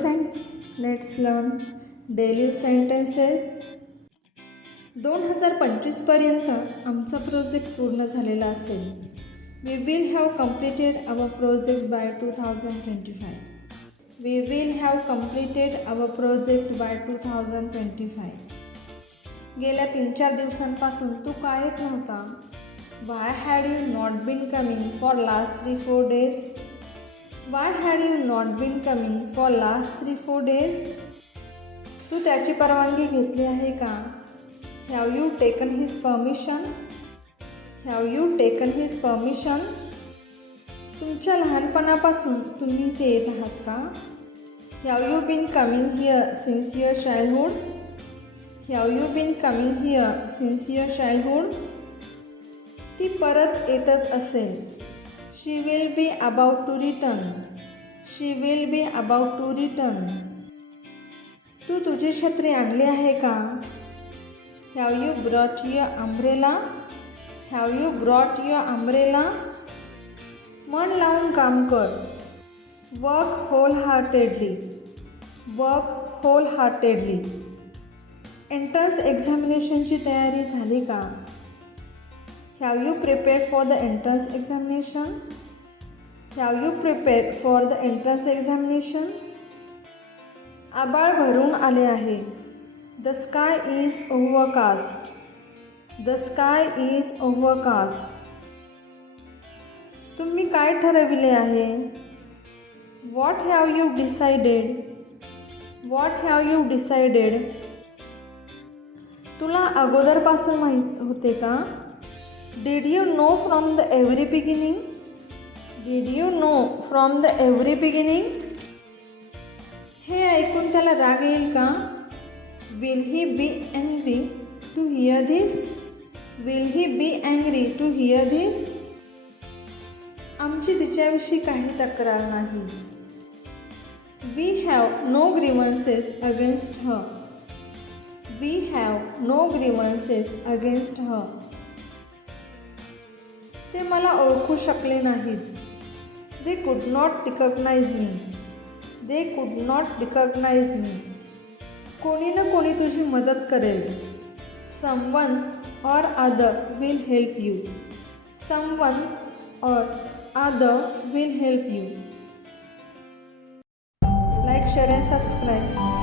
friends, let's learn daily sentences. 2025 पर्यंत आमचा project पूर्ण झालेला असेल. We will have completed our project by 2025. We will have completed our project by 2025. गेल्या 3-4 दिवसांपासून तू का येत नव्हता? Why had you not been coming for last 3-4 days? Why had you not been coming for last 3-4 days? तू त्याची परवानगी घेतली आहे का? Have you taken his permission? Have you taken his permission? तुमच्या लहानपणापासून तुम्ही इथे येत आहात का? Have you been coming here since your childhood? Have you been coming here since your childhood? ती परत येतच असेल. She will be about to return. She will be about to return. तू तुझी छत्री आणली आहे का? Have you brought your umbrella? Have you brought your umbrella? मन लावून काम कर. Work wholeheartedly. Work wholeheartedly. Entrance एक्झामिनेशनची तयारी झाली का? Have you prepared for the entrance examination? Have you prepared for the entrance examination? आभाळ भरून आले आहे. The sky is overcast. The sky is overcast. तुम्ही काय ठरविले आहे? What have you decided? What have you decided? तुला अगोदरपासून माहीत होते का? Did you know from the very beginning? Did you know from the very beginning? हे ऐकून त्याला राग येईल का? Will he be angry to hear this? Will he be angry to hear this? आमची तिच्याविषयी काही तक्रार नाही. We have no grievances against her. We have no grievances against her. ते मला ओळखू शकले नाहीत. They could not recognize me. They could not recognize me. कोणी ना कोणी तुझी मदत करेल. Someone or other will help you. Someone or other will help you. Like, share and subscribe.